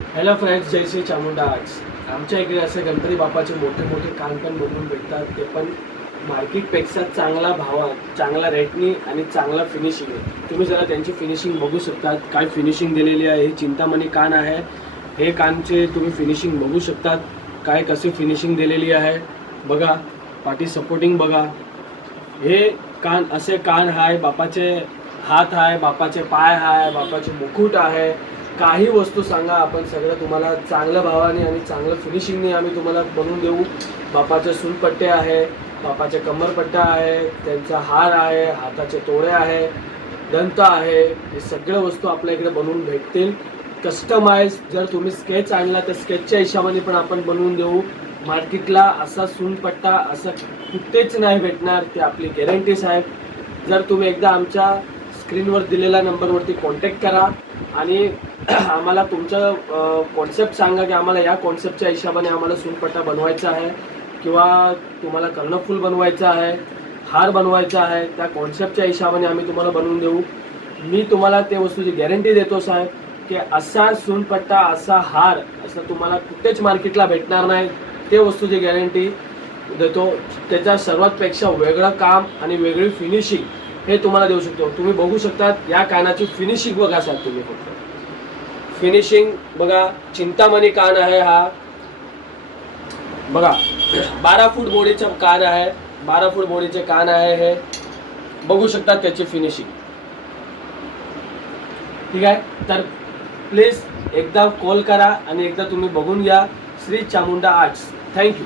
Hello friends, जय Shri Chamunda arts. आमच्या इकडे असे गणपती बाप्पाचे मोठे मोठे कान पण बनवून भेटतात. ते पण मार्केटपेक्षा चांगला भावात, चांगला रेटनी आणि चांगला फिनिशिंग आहे. तुम्ही जरा त्यांची फिनिशिंग बघू शकतात. काय फिनिशिंग दिलेली आहे. हे चिंतामणी कान आहे. हे कानचे तुम्ही फिनिशिंग बघू शकतात. काय कशी फिनिशिंग दिलेली आहे बघा. पाठी सपोर्टिंग बघा. हे कान असे कान आहे. बापाचे हात आहे, बापाचे पाय आहे, बापाचे मुकुट आहे. काही वस्तू सांगा, आपण सगळं तुम्हाला चांगल्या भावाने आणि चांगलं फिनिशिंगने आम्ही तुम्हाला बनवून देऊ. बापाचे सूनपट्टे आहे, बापाचे कमरपट्टा आहे, त्यांचा हार आहे, हाताचे तोळे आहे, दंत आहे. हे सगळ्या वस्तू आपल्या इकडे बनवून भेटतील. कस्टमाइज जर तुम्ही स्केच आणला तर स्केचच्या हिशोबाने पण आपण बनवून देऊ. मार्केटला असा सूनपट्टा असं कुठेच नाही भेटणार, ते आपली गॅरंटी साहेब. जर तुम्ही एकदा आमच्या स्क्रीनवर दिलेल्या नंबरवरती कॉन्टॅक्ट करा आणि आम्हाला तुमचं कॉन्सेप्ट सांगा की आम्हाला या कॉन्सेप्टच्या हिशोबाने आम्हाला सूनपट्टा बनवायचा आहे किंवा तुम्हाला कर्णफूल बनवायचं आहे, हार बनवायचा आहे. त्या कॉन्सेप्टच्या हिशोबाने आम्ही तुम्हाला बनवून देऊ. मी तुम्हाला त्या वस्तूची गॅरंटी देतो साहेब की असा सूनपट्टा, असा हार असं तुम्हाला कुठेच मार्केटला भेटणार नाही. ते वस्तूची गॅरंटी देतो. त्याच्या सर्वातपेक्षा वेगळं काम आणि वेगळी फिनिशिंग हे तुम्हाला देऊ शकतो. तुम्ही बघू शकता या कानाची फिनिशिंग बघा साहेब. तुम्ही फक्त फिनिशिंग बघा. चिंतामणी कान आहे हा बघा. 12 फूट बॉडीचा कान आहे. 12 फूट बॉडीचे कान आहे. हे बघू शकता त्याची फिनिशिंग. ठीक आहे. तर प्लीज एकदा कॉल करा आणि एकदा तुम्ही बघून घ्या. श्री चामुंडा आर्ट्स. थँक्यू.